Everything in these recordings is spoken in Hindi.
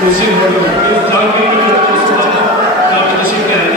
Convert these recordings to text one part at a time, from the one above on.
खुशी हो लो इस जागने की सुबह आप खुशी के आए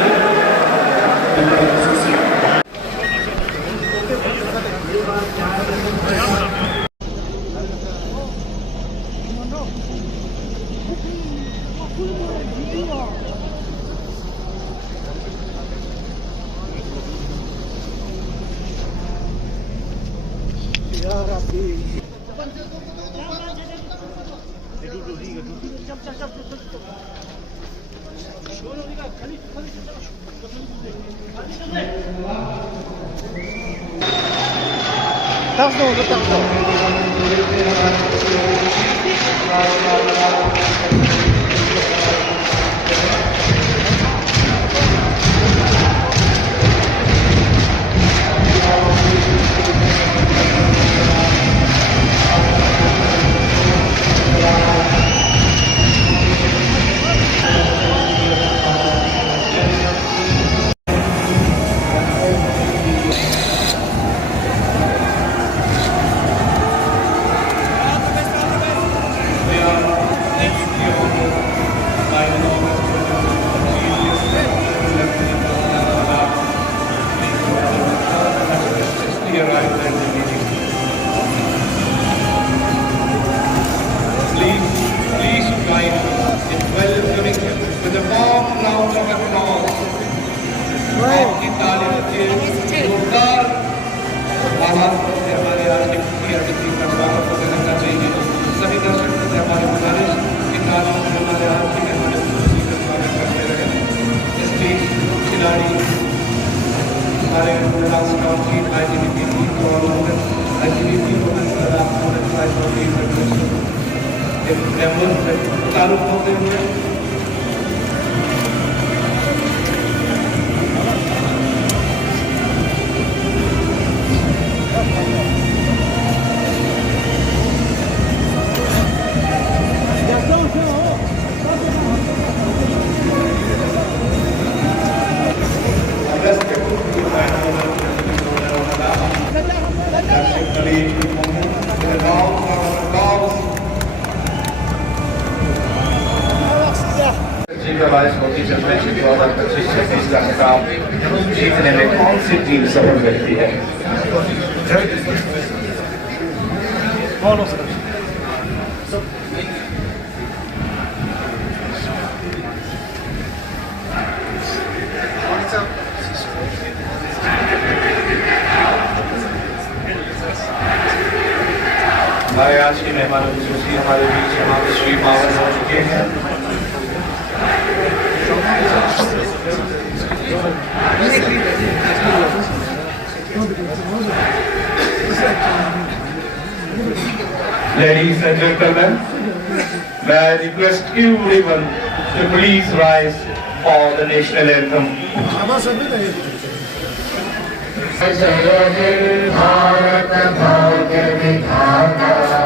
चैंपियनशिप 2025-26 का खिताब जीतने में कौन सी टीम सफल रहती है? हमारे आज के मेहमान खुसूसी हमारे बीच हमारे श्री पावन हो चुके हैं। Ladies and gentlemen, may I request everyone to please rise for the national anthem. जय भारत भाग्य विधाता,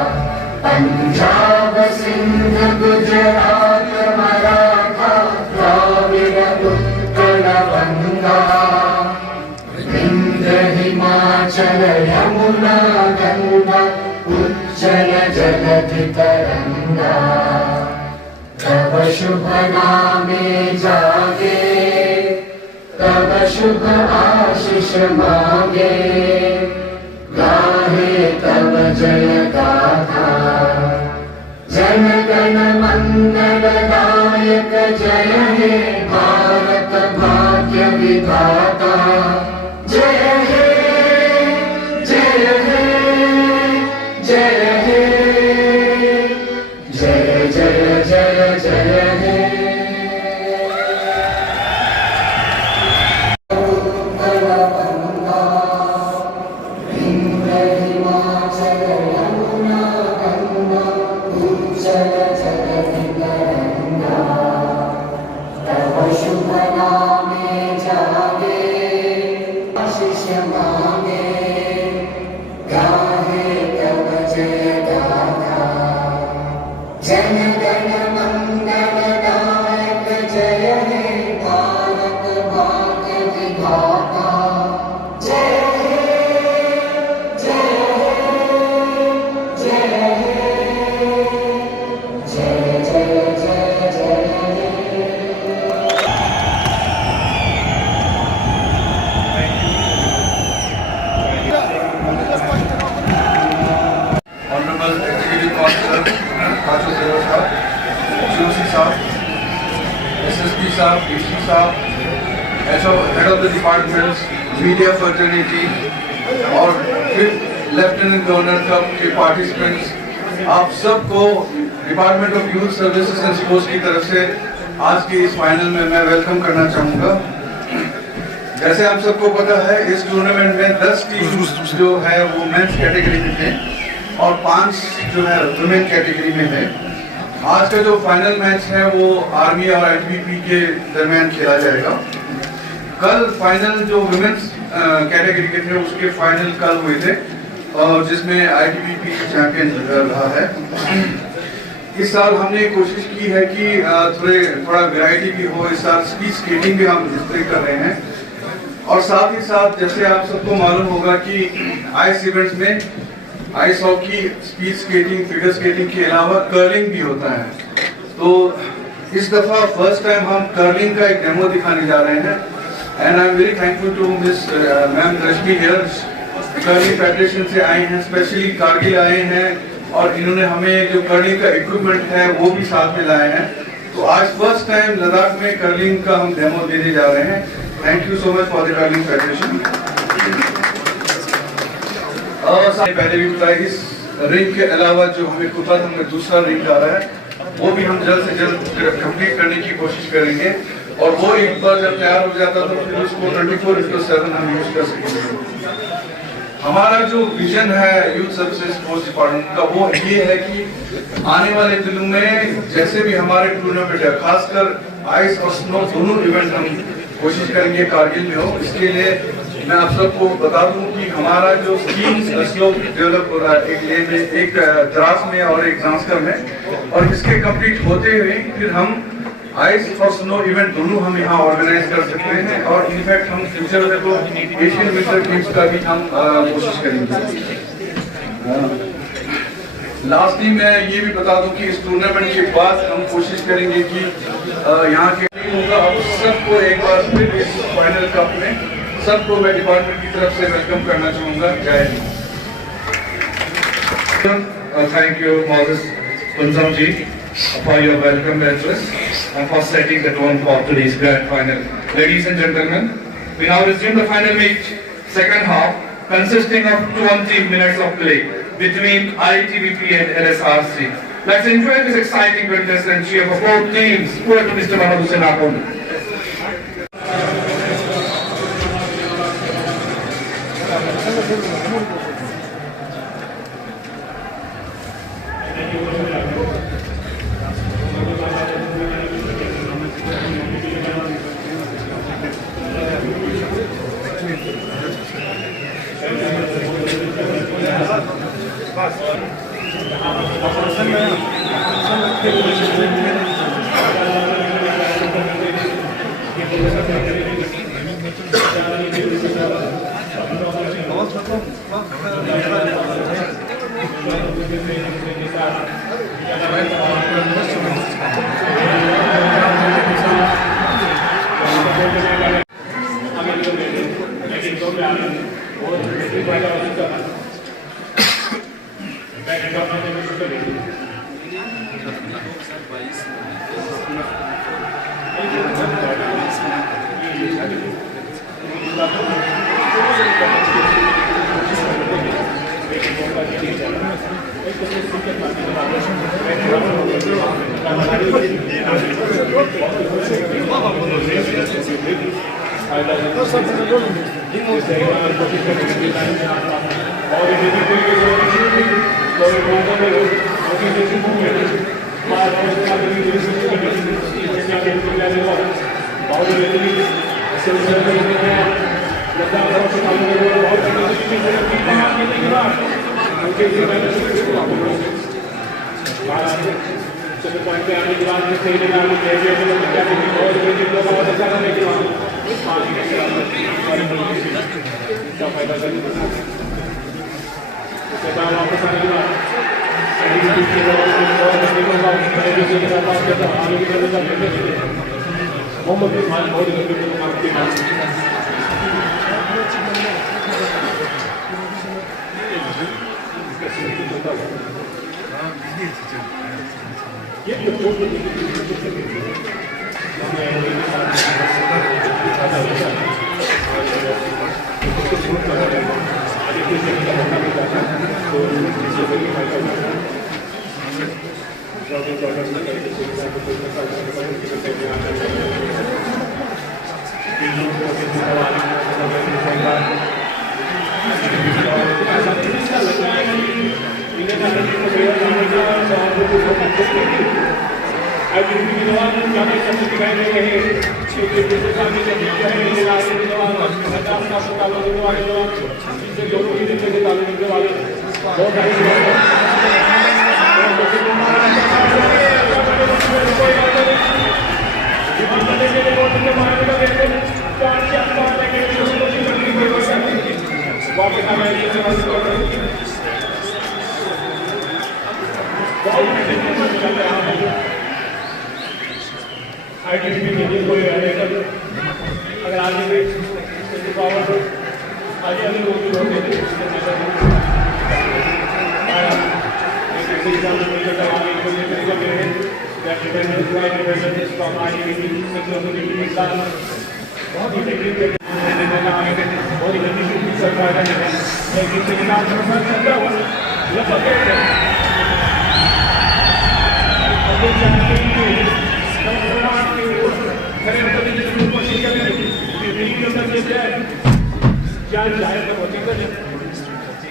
पंजाब सिंध गुजरात मराठा द्राविड़ उत्कल गंगा, विंध्य हिमाचल यमुना गंगा उज्जल जलधि तरंगा, तव शुभ नामे जागे, तव शुभ आशीष मांगे, गाहे तव जय गाथा, जन गण मंगल दायक जय हे भारत भाग्य विधाता, जय हे जय हे जय हे जय जय जय जय हे। जय जय जय head of the departments, media fraternity और फिर लेफ्टिनेंट गवर्नर कप के पार्टिसिपेंट्स, आप सबको department of youth services and sports की तरफ से आज के इस फाइनल में मैं वेलकम करना चाहूँगा। जैसे आप सबको पता है, इस टूर्नामेंट में 10 टीम जो है वो मेंस कैटेगरी में है और 5 जो है वुमेन कैटेगरी में है। आज का जो फाइनल मैच है वो आर्मी और आईटीबीपी के दरमियान खेला जाएगा। कल फाइनल जो वुमेन्स कैटेगरी के थे उसके फाइनल कल हुए थे और जिसमें आईटीबीपी चैंपियन रहा है। इस साल हमने कोशिश की है कि थोड़ा वैरायटी भी हो। इस साल स्पीड स्केटिंग भी हम डिस्प्ले कर रहे हैं और साथ ही साथ जैसे आप सबको मालूम होगा कि आइस इवेंट्स में ice hockey, speed skating, figure skating के अलावा कर्लिंग भी होता है। तो इस दफा फर्स्ट टाइम हम कर्लिंग का एक डेमो दिखाने जा रहे हैं and I am very thankful to miss ma'am Rashmi here. Curling federation से आए हैं, स्पेशली कारगिल आए हैं और इन्होंने हमें जो कर्लिंग का इक्विपमेंट है वो भी साथ में लाए हैं। तो आज फर्स्ट टाइम लद्दाख में कर्लिंग का हम डेमो देने जा रहे हैं। Thank you so much for the curling federation. पहले भी बताया, इस रिंग के अलावा जो हमें कुतुब हमें दूसरा रिंग आ रहा है वो भी हम जल्द से जल्द कंप्लीट करने की कोशिश करेंगे और वो एक बार जब तैयार हो जाता तो फिर उसको 24/7 हम यूज कर सकेंगे। हमारा जो विजन है यूथ सर्विसेज स्पोर्ट्स डिपार्टमेंट का वो ये है कि आने वाले दिनों में जैसे भी हमारे टूर्नामेंट है, खासकर आइस और स्नो दोनों इवेंट हम कोशिश करेंगे कारगिल में हो। इसके लिए मैं आप सबको बता दूं कि हमारा जो स्कीइंग स्लोप डेवलप हो रहा है एक ले में, एक द्रास में और एक जांस्कर में, और इसके कंप्लीट होते हुए फिर हम आइस और स्नो इवेंट दोनों हम यहाँ ऑर्गेनाइज कर सकते हैं और इनफैक्ट हम फ्यूचर में तो एशियन विंटर गेम्स का भी हम कोशिश करेंगे। लास्टली मैं ये भी बता दूं कि इस टूर्नामेंट के बाद हम कोशिश करेंगे कि यहाँ के टीम होगा अब सबको एक बार फिर इस फाइनल कप में सबको मैं डिपार्टमेंट की तरफ से वेलकम करना चाहूँगा। जय Hind. Thank you, Moses Punzam ji, for your welcome address and for setting the tone for today's grand final. Ladies and gentlemen, we now resume the final match, second half, consisting of 20 minutes of play between ITBP and LSRC. Let's enjoy this exciting contest and cheer for both teams. Over to Mr. Mohammad Hussain Akhund. अगर आगे भी पावर आगे अगर लोग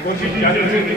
कोशिश जारी रहेगी।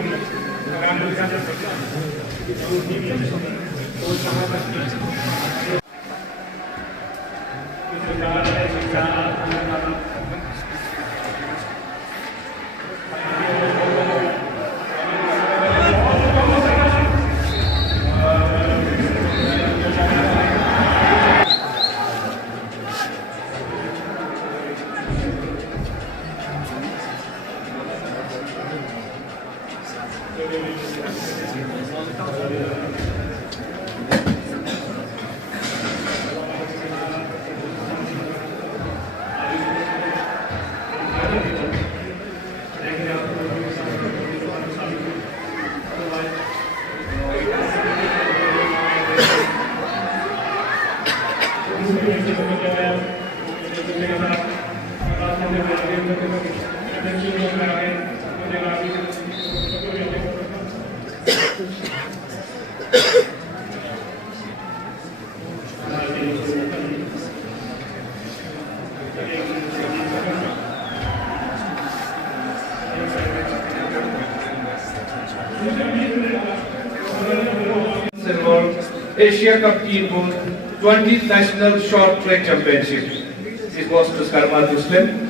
Asia Cup Team won 20th National Short Track Championship. This was to Skarma Muslim.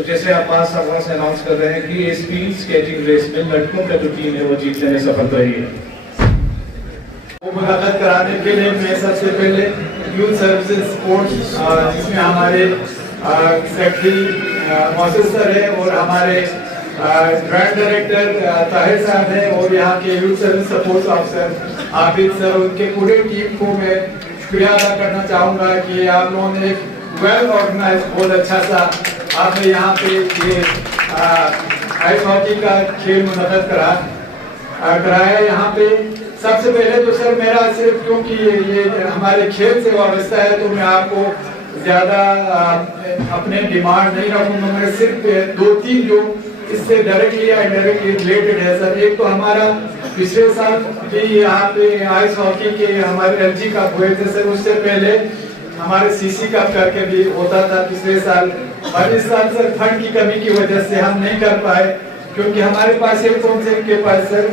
तो जैसे आप पास आवाज से अनाउंस कर रहे हैं कि ये स्पीड स्केटिंग रेस में लड़कों का जो टीम है वो जीतने में सफल रही है। वो मुलाकात कराने के लिए मैं सबसे पहले यूथ सर्विसेज स्पोर्ट्स जिसमें हमारे सेक्रेटरी मौजूद सर है और हमारे ग्रैंड डायरेक्टर ताहिर साहब है और यहाँ के youth service support officer Abid sir, उनके पूरे टीम को मैं शुक्रिया अदा करना चाहूँगा कि आप लोगों ने वेल ऑर्गेनाइज बहुत अच्छा सा आपने यहाँ पे ये आइस हॉकी का खेल मुनक़्क़द कराया यहाँ पे। सबसे पहले तो सर मेरा सिर्फ क्योंकि ये हमारे खेल से वाबस्ता है तो मैं आपको ज़्यादा अपने डिमांड नहीं रखूँगा। मैं सिर्फ 2-3 जो इससे डायरेक्टली या इनडायरेक्टली रिलेटेड है सर। एक तो हमारा पिछले साल भी यहाँ पे आइस हॉकी के हमारे LG कप हुए थे सर, उससे पहले हमारे CC कप करके भी होता था पिछले साल, और इस साल सर फंड की कमी की वजह से हम नहीं कर पाए क्योंकि हमारे पास एक काउंसिल के पास सर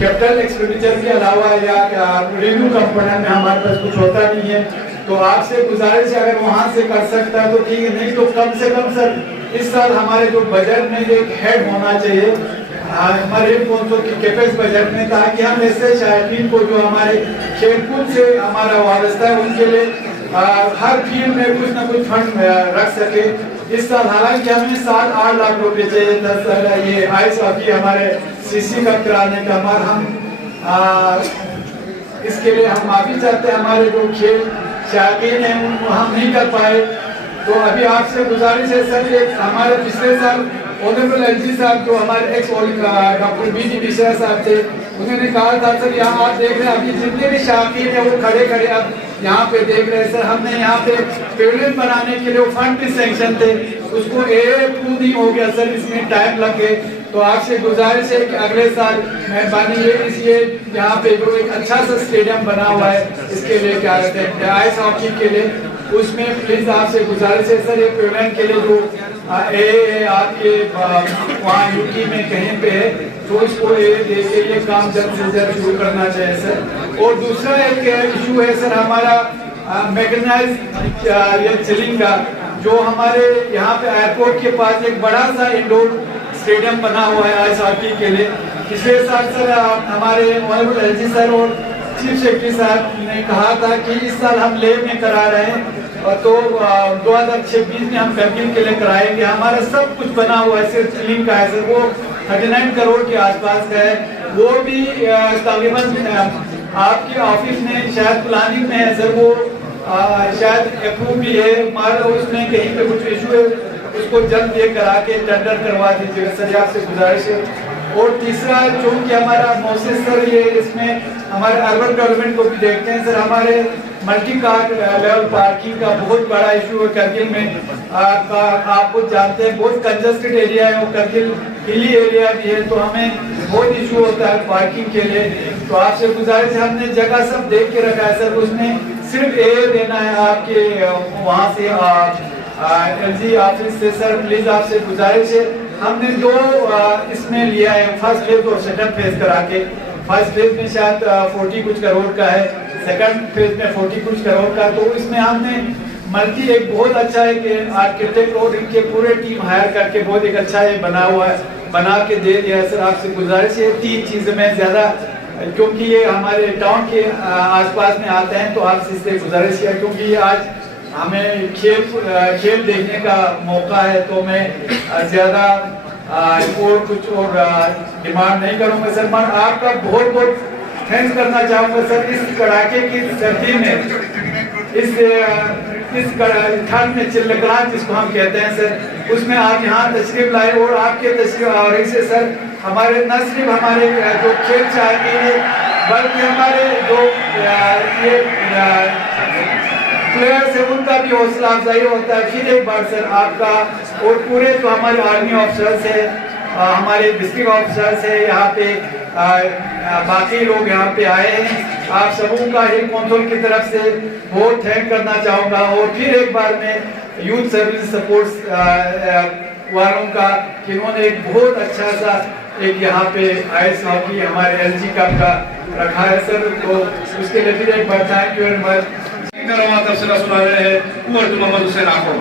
कैपिटल एक्सपेंडिचर के अलावा या रेवेन्यू कंपोनेंट में हमारे पास कुछ होता नहीं है। तो आपसे गुजारिश है अगर वहां से कर सकता है तो ठीक है, नहीं तो कम से कम सर इस साल हमारे जो बजट में एक हेड होना चाहिए हमारे स्पॉन्सर की कैपेक्स बजट में, ताकि हम ऐसे शायकीन को जो हमारे खेलकूद से हमारा वाबस्ता है उनके लिए हर फील्ड में कुछ ना कुछ फंड रख सके। इस साल हालांकि हमें 7-8 लाख रुपए चाहिए था सर ये आइस हॉकी हमारे सीसी कप कराने का, हमारा हम इसके लिए हम माफी चाहते हैं। हमारे जो खेल शौकीन हैं उनको हम नहीं कर पाए, तो अभी आपसे गुजारिश है सर, एक हमारे पिछले साल ऑनरेबल एलजी साहब जो हमारे एक्स डॉक्टर बीडी मिश्रा साहब थे, उन्होंने कहा था सर यहाँ आप देख रहे हैं अभी जितने भी शौकीन है वो खड़े खड़े अब यहाँ पे देख रहे हैं सर, हमने यहाँ पे पेविलियन बनाने के लिए वो फंड भी सैंक्शन थे, उसको अप्रूव नहीं हो गया सर, इसमें टाइम लग गए। तो आपसे गुजारिश है कि अगले साल मेहरबानी ये यहाँ पे जो एक अच्छा सा स्टेडियम बना हुआ है इसके लिए क्या कहते हैं आइस हॉकी के लिए, उसमें प्लीज आपसे गुजारिश है सर ये पेविलियन के लिए जो आपके वहाँ यूटी में कहीं पे है तो इसको देखिए ये काम जल्द से जल्द शुरू करना चाहिए सर। और दूसरा एक इशू है सर हमारा मैकेनाइज्ड ये चिलिंग का, जो हमारे यहाँ पे एयरपोर्ट के पास एक बड़ा सा इंडोर स्टेडियम बना हुआ है आइस हॉकी के लिए। पिछले साल सर हमारे ऑनरेबल एलजी सर और चीफ सेक्रेटरी साहब ने कहा था कि इस साल हम लेह में करा रहे हैं और तो 2026 में हम करगिल के लिए कराएंगे। हमारा सब कुछ बना हुआ है, सिर्फ चिलिंग का है सर, वो 39 करोड़ के आसपास का है, वो भी तकरीबन आपके ऑफिस में शायद प्लानिंग में है सर, वो शायद अप्रूव भी है, हमारा उसमें कहीं पे कुछ इशू है, उसको जल्द ये करा के टेंडर करवा दीजिएगा सर, आपसे गुजारिश है। और तीसरा चूंकि हमारा मोसेस सर ये इसमें हमारे अर्बन डेवलपमेंट को भी देखते हैं सर, हमारे मल्टी कार लेवल पार्किंग का बहुत बड़ा इशू है करगिल में, आप कुछ जानते हैं बहुत कंजस्टेड एरिया है, वो करगिल हिली एरिया भी है, तो हमें बहुत इशू होता है पार्किंग के लिए। तो आपसे गुजारिश है, हमने जगह सब देख के रखा है सर, उसमें सिर्फ ए देना है आपके वहाँ से एलजी ऑफिस से सर, प्लीज आपसे गुजारिश है। हमने 2 इसमें लिया है, फर्स्ट फेज और सेकंड फेज करा के, फर्स्ट फेज में शायद 40 कुछ करोड़ का है, सेकंड फेज में 40 कुछ करोड़ का, तो इसमें हमने मल्टी एक बहुत अच्छा है कि आर्किटेक्ट और इनके पूरे टीम हायर करके बहुत एक अच्छा है बना हुआ है, बना के दे दिया है सर। आपसे गुजारिश है 3 चीजें में ज्यादा, क्योंकि ये हमारे टाउन के आसपास में आते हैं, तो आपसे इससे गुजारिश है, क्योंकि ये आज हमें खेल देखने का मौका है, तो मैं ज्यादा और कुछ और डिमांड नहीं करूंगा सर। मैं आपका बहुत बहुत थैंक्स करना चाहूंगा सर, इस कड़ाके की सर्दी में, इस ठंड में चिल्लकलाहट जिसको हम कहते हैं सर, उसमें आप यहाँ तशरीफ लाए और आपके तशरीफ आवरी से सर हमारे न सिर्फ हमारे जो खेल चाहते हैं बल्कि हमारे जो ये प्लेयर्स है उनका भी हौसला अफजाई होता है। फिर एक बार सर आपका और पूरे जो हमारे आर्मी ऑफिसर्स है, हमारे डिस्ट्रिक्ट ऑफिसर्स है, यहाँ पे बाकी लोग यहाँ पे आए हैं, आप सबों का हिल कौंसिल की तरफ से बहुत थैंक करना चाहूँगा। और फिर एक बार मैं यूथ सर्विस सपोर्ट्स वालों का, जिन्होंने एक बहुत अच्छा सा एक यहाँ पे आइस हॉकी हमारे एलजी कप का रखा है सर, तो उसके लिए फिर एक बार थैंक यू वेरी मच। तफसीला सुना रहे हैं उमर मोहम्मद हुसैन आखो।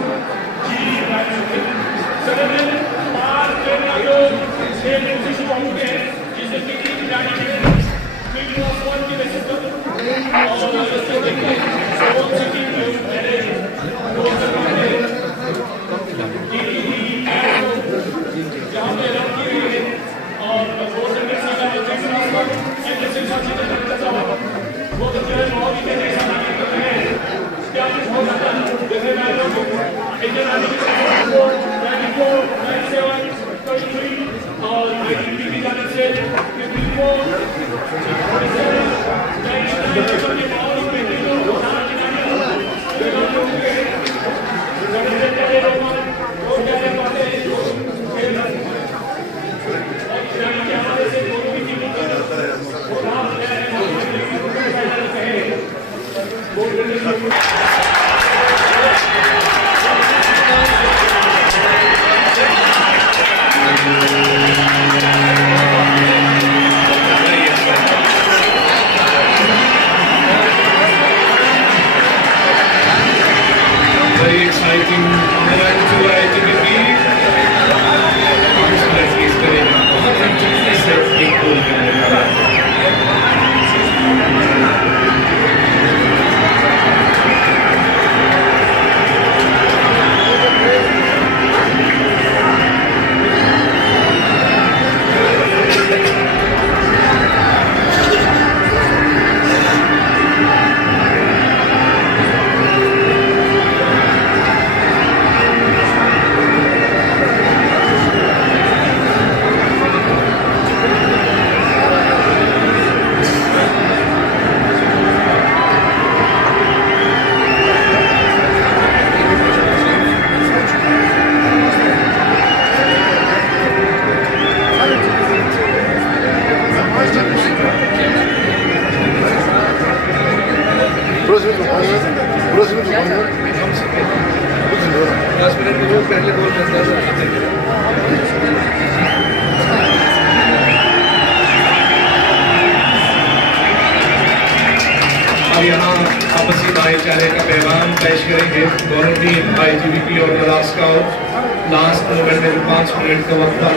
भाईचारे का पैगाम पेश करेंगे। दोनों टीम ITBP और लद्दाख स्काउट लास्ट मोमेंट में 5 मिनट का वक्त था,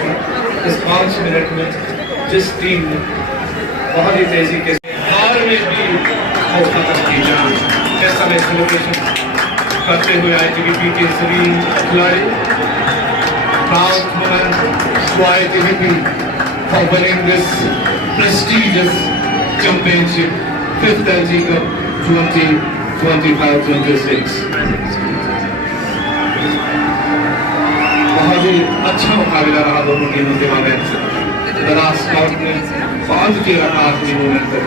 इस 5 मिनट में जिस टीम ने बहुत ही तेजी के हार में भी हौसला की जान इस समय सेलिब्रेशन करते हुए ITBP के सभी खिलाड़ी proud moment to ITBP for winning this prestigious championship 5th LG Cup 2025-26। बहुत ही अच्छा मुकाबला रहा दोनों टीमों के मामले से। लद्दाख स्काउट ने बांध के रखा आखिरी मोमेंट तक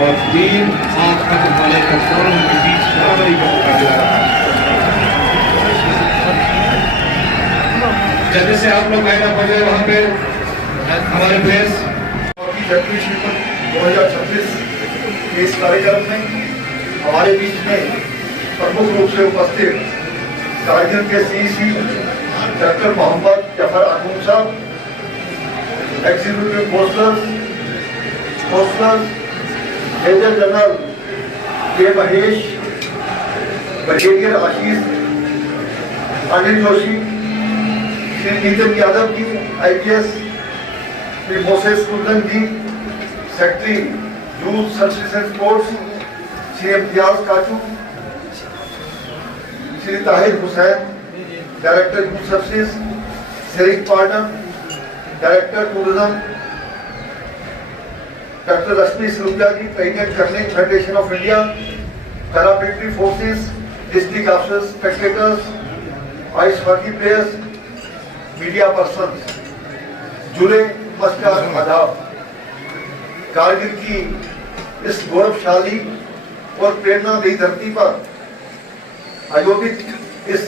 और 3 हाथ तक उठाने का दोनों के बीच बराबरी का मुकाबला रहा। जैसे से आप लोग लाइन अप हो जाए वहाँ पे हमारे प्लेयर्स चैंपियनशिप 2026 के इस कार्यक्रम में हमारे बीच में प्रमुख रूप से उपस्थित कारगिल के CEC डॉक्टर मोहम्मद जफर अनून साहब, एग्जीक्यूटिव पोस्टर्स major general K Mahesh, brigadier Ashish, Anil Joshi, Shri Nitin Yadav ji IPS, Shri Moses Kundan ji secretary youth services and sports, Shri Imtiaz Kachu, Shri Tahir Hussain director youth services, शरीक पार्टन director tourism, doctor Rashmi Saluja ji president curling federation of India, paramilitary forces, district officers, spectators, ice hockey players, media person जुड़े नमस्कार आदाब। कारगिल की इस गौरवशाली और प्रेरणादायी धरती पर आयोजित इस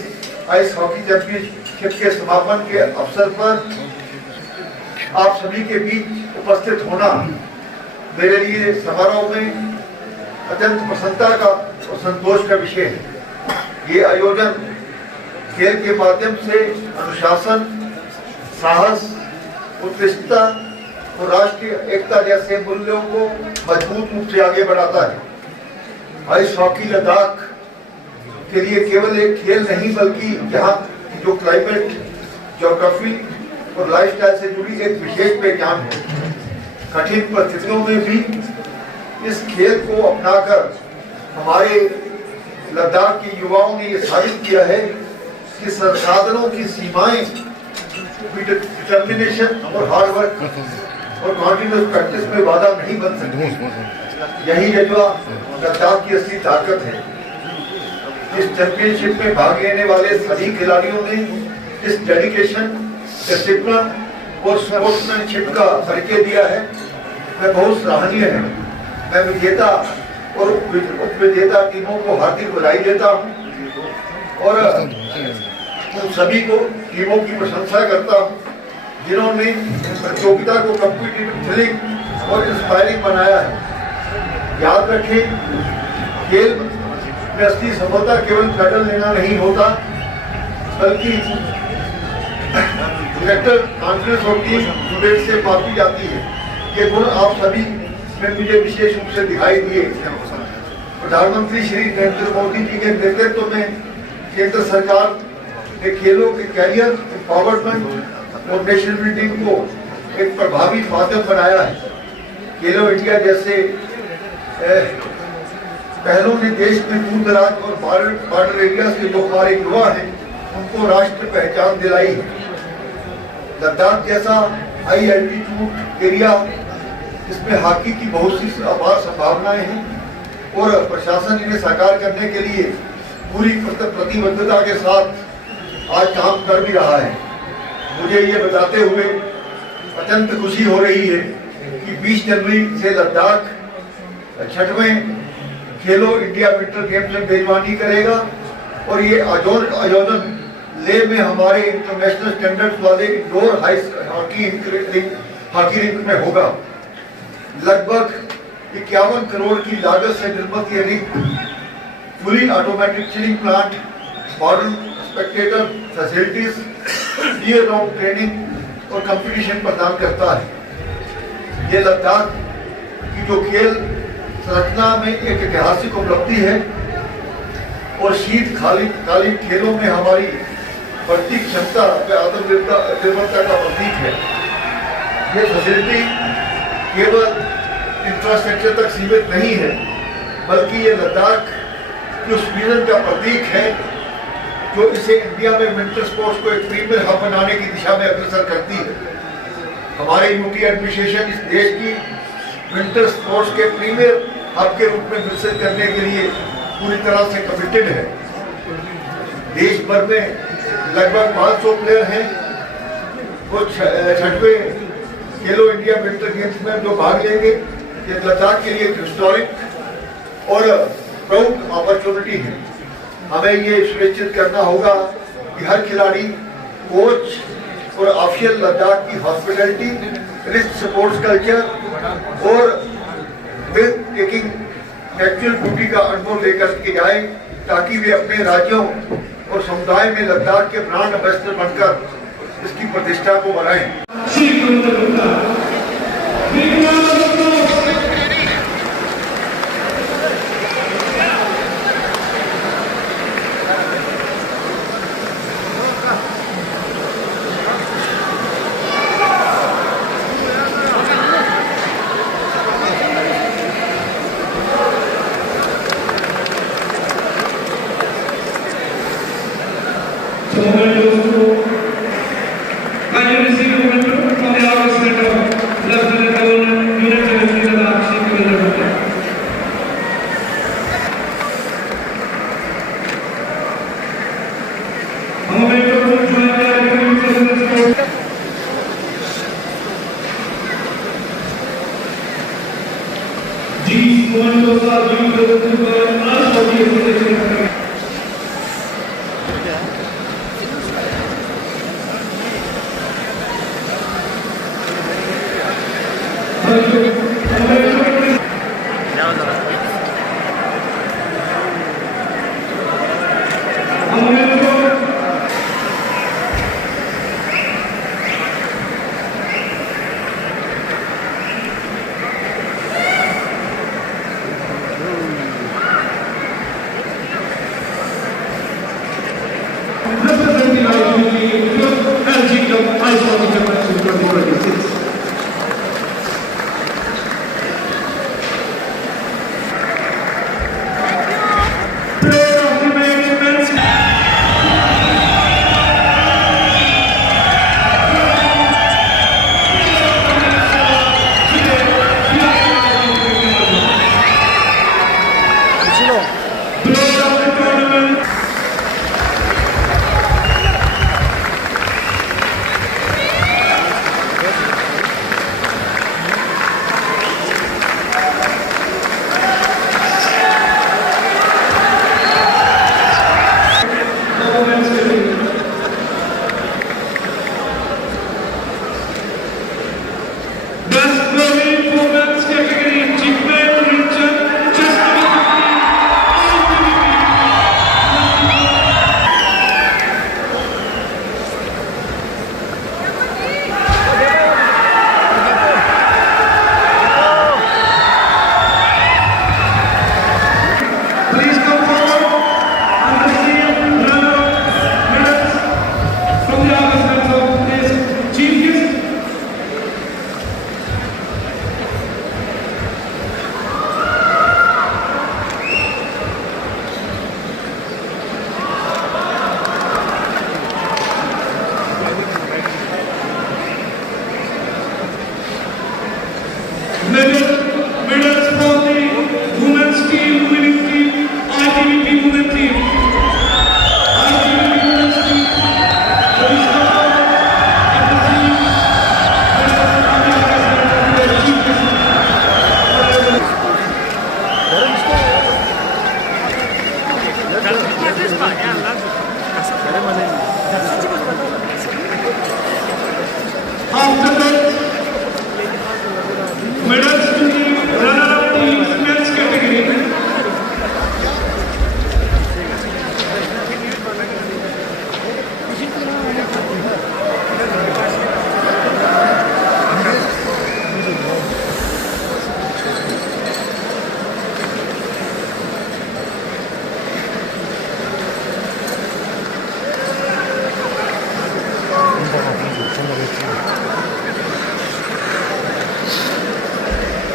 आइस हॉकी चैंपियनशिप के समापन के अवसर पर आप सभी के बीच उपस्थित होना मेरे लिए समारोह में अत्यंत प्रसन्नता का और संतोष का विषय है। ये आयोजन खेल के माध्यम से अनुशासन, साहस, उत्कृष्टता और राष्ट्रीय एकता जैसे मूल्यों को मजबूत रूप से आगे बढ़ाता है। आइस हॉकी लद्दाख के लिए केवल एक खेल नहीं बल्कि यहाँ की जो क्लाइमेट, ज्योग्राफी और लाइफस्टाइल से जुड़ी एक विशेष पहचान है। कठिन परिस्थितियों में भी इस खेल को अपनाकर हमारे लद्दाख के युवाओं ने ये साबित किया है कि संसाधनों की सीमाएं डिटर्मिनेशन और हार्ड वर्क और कॉन्टिन्यूस प्रैक्टिस में बाधा नहीं बन सकती। यही जज्बा लद्दाख की असली ताकत है। इस चैंपियनशिप में भाग लेने वाले सभी खिलाड़ियों ने इस डेडिकेशन, डिसिप्लिन और स्पोर्ट्समैनशिप का परिचय दिया है। मैं बहुत सराहनीय है। मैं विजेता और उप विजेता टीमों को हार्दिक बधाई देता हूँ और उन सभी को टीमों की प्रशंसा करता हूँ जिन्होंने प्रतियोगिता को कॉम्पिटिटिव, थ्रिलिंग और इंस्पायरिंग बनाया है। याद रखें, खेल में असली सफलता केवल मेडल लेना नहीं होता बल्कि कैरेक्टर, कॉन्फिडेंस और टीम स्पिरिट से मापी जाती है। ये गुण आप सभी में मुझे विशेष रूप से दिखाई दिए। प्रधानमंत्री श्री नरेंद्र मोदी जी के नेतृत्व में केंद्र सरकार ने खेलों के कैरियर, एम्पावरमेंट और नेशनल बिल्डिंग को एक प्रभावी माध्यम बनाया है। खेलो इंडिया जैसे पहलों ने देश में दूर दराज और बॉर्डर एरिया के जो हमारे युवा हैं उनको राष्ट्र पहचान दिलाई है। लद्दाख जैसा हाई एल्टीट्यूड एरिया, इसमें हॉकी की बहुत सी अपार संभावनाएं हैं और प्रशासन इन्हें साकार करने के लिए पूरी प्रतिबद्धता के साथ आज काम कर भी रहा है। मुझे ये बताते हुए अत्यंत खुशी हो रही है कि 20 जनवरी से लद्दाख 6वें खेलो इंडिया विंटर गेम्स में मेजबानी करेगा और ये आयोजन लेह में हमारे इंटरनेशनल स्टैंडर्ड्स वाले इंडोर हॉकी रिंक में होगा। लगभग 51 करोड़ की लागत से निर्मित ये rink fully automatic chilling plant, modern Spectator facilities, year round training और कंपटीशन प्रदान करता है। ये लद्दाख की जो खेल संरचना में एक ऐतिहासिक उपलब्धि है और शीतकालीन खेलों में हमारी बढ़ती क्षमता व आत्मनिर्भरता का प्रतीक है। ये फैसिलिटी केवल इंफ्रास्ट्रक्चर तक सीमित नहीं है, बल्कि ये लद्दाख की उस विजन का प्रतीक है जो इसे इंडिया में विंटर स्पोर्ट्स को एक प्रीमियर हब बनाने की दिशा में अग्रसर करती है। हमारी यूटी एडमिनिस्ट्रेशन इस देश की विंटर स्पोर्ट्स के प्रीमियर हब के रूप में विकसित करने के लिए पूरी तरह से कमिटेड है। देश भर में लगभग 500 प्लेयर हैं वो छठवें खेलो इंडिया विंटर गेम्स में जो भाग लेंगे। ये लद्दाख के लिए एक हिस्टोरिक और प्राउड अपॉर्चुनिटी है। हमें ये सुनिश्चित करना होगा कि हर खिलाड़ी, कोच और ऑफिशियल लद्दाख की हॉस्पिटैलिटी, रिस्क स्पोर्ट्स कल्चर और विद टेकिंग नेचुरल ब्यूटी का अनुभव लेकर के जाए, ताकि वे अपने राज्यों और समुदाय में लद्दाख के ब्रांड एम्बेसडर बनकर इसकी प्रतिष्ठा को बढ़ाएं। So, can you receive a member from the Office Center, Lieutenant Governor, Unit Secretary of the Army, These momentos are being presented by us of the Association.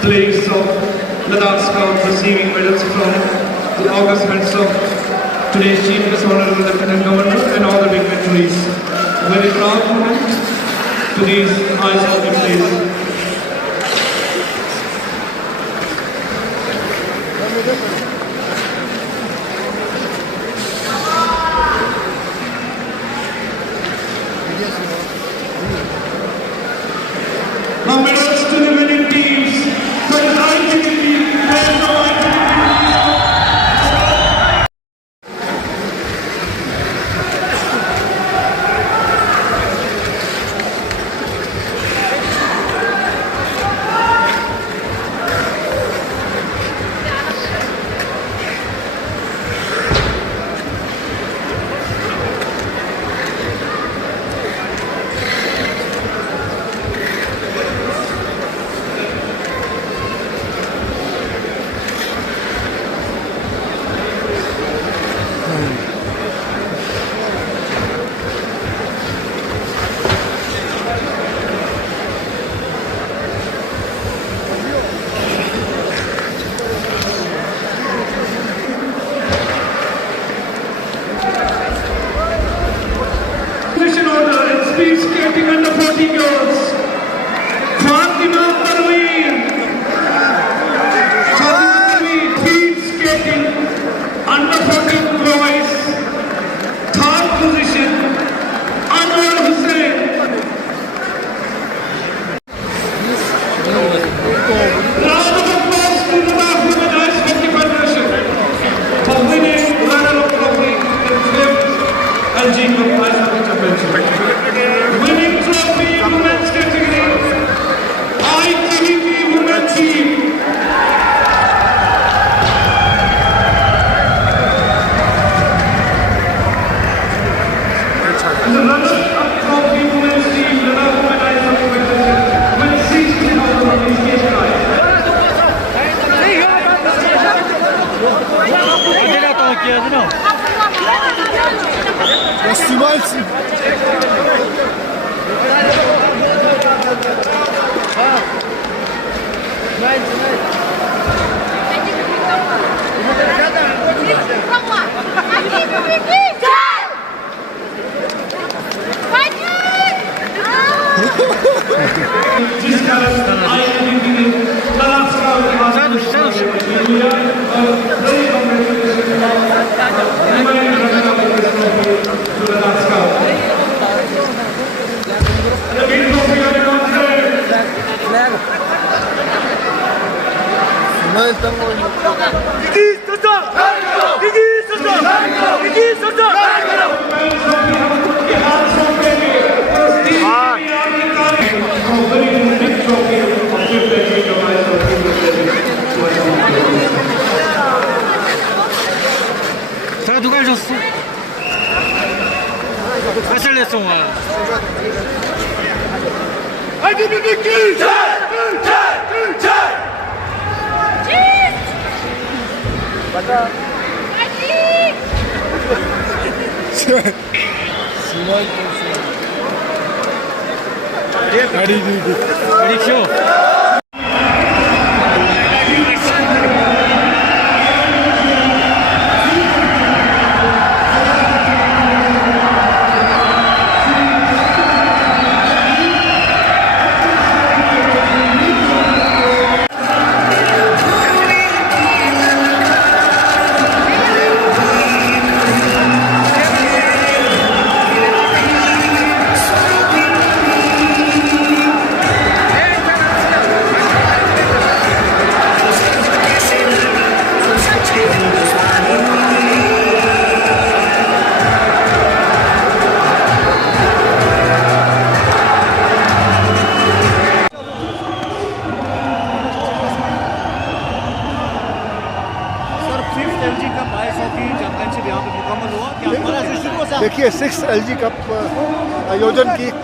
players of Ladakh Scouts receiving medals from the august hands of today's Chief Guest Honorable Lieutenant Governor and all the dignitaries. Very proud moment to these ice hockey players. Now medals to the winning teams for the ITBT and the position order in speed skating under 40 girls. Fatima Parveen. Speed skating under 40 boys. Third position, Anwar Hussain. Round of applause to the Women Ice Hockey Federation for winning runner-up trophy in 5th LG Cup Ice Hockey Championship. Winning trophy in women's category, ITBT women's team. And the runner-up trophy women's team, the Women Ice Hockey Federation, with 60,000 rupees cash prize. जिसका ITBT Ladakh Scouts India very congratulations remaining runner-up of this trophy to Ladakh Scouts. And the big trophy on the contrary. 제가 누가 해줬어? 사실 냈어. 어디죠? देखिए 6 LG कप आयोजन की एक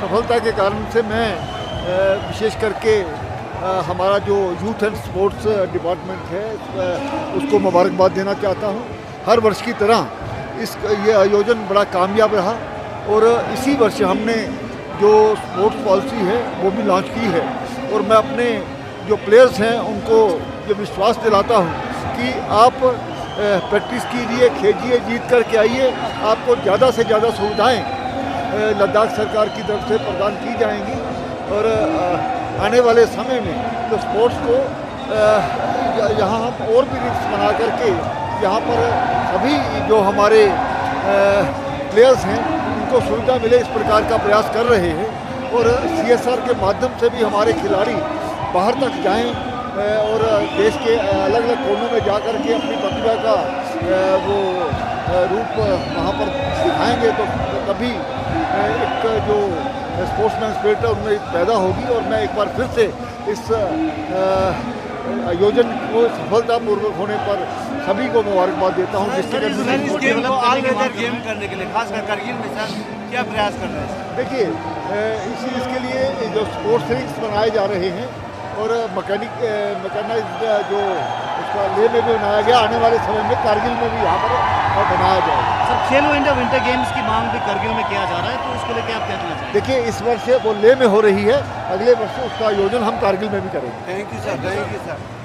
सफलता के कारण से मैं विशेष करके हमारा जो यूथ एंड स्पोर्ट्स डिपार्टमेंट है उसको मुबारकबाद देना चाहता हूं। हर वर्ष की तरह ये आयोजन बड़ा कामयाब रहा और इसी वर्ष हमने जो स्पोर्ट्स पॉलिसी है वो भी लॉन्च की है। और मैं अपने जो प्लेयर्स हैं उनको ये विश्वास दिलाता हूँ कि आप प्रैक्टिस कीजिए, खेलिए, जीत करके आइए। आपको ज़्यादा से ज़्यादा सुविधाएं लद्दाख सरकार की तरफ से प्रदान की जाएंगी। और आने वाले समय में तो स्पोर्ट्स को यहाँ हम और भी रिक्स बना करके यहाँ पर सभी जो हमारे प्लेयर्स हैं उनको सुविधा मिले, इस प्रकार का प्रयास कर रहे हैं। और CSR के माध्यम से भी हमारे खिलाड़ी बाहर तक जाएं और देश के अलग अलग कोनों में जा कर के अपनी प्रतिभा का वो रूप वहाँ पर दिखाएंगे, तो तभी एक जो स्पोर्ट्समैन स्पिरिट है उनमें पैदा होगी। और मैं एक बार फिर से इस आयोजन को सफलतापूर्वक होने पर सभी को मुबारकबाद देता हूँ। इस गेम को ऑल वेदर गेम करने के लिए खासकर कारगिल में सर क्या प्रयास कर रहे हैं? देखिए, इसके लिए जो स्पोर्ट्स रिंग्स बनाए जा रहे हैं और मैकेनाइज्ड जो उसका ले में भी बनाया गया, आने वाले समय में कारगिल में भी यहाँ पर बनाया जाएगा। सर खेलो इंडिया विंटर गेम्स की मांग भी कारगिल में किया जा रहा है, तो उसको लेकर आप क्या कहना चाहेंगे? देखिए, इस वर्ष वो ले में हो रही है, अगले वर्ष उसका आयोजन हम कारगिल में भी करेंगे। Thank you sir.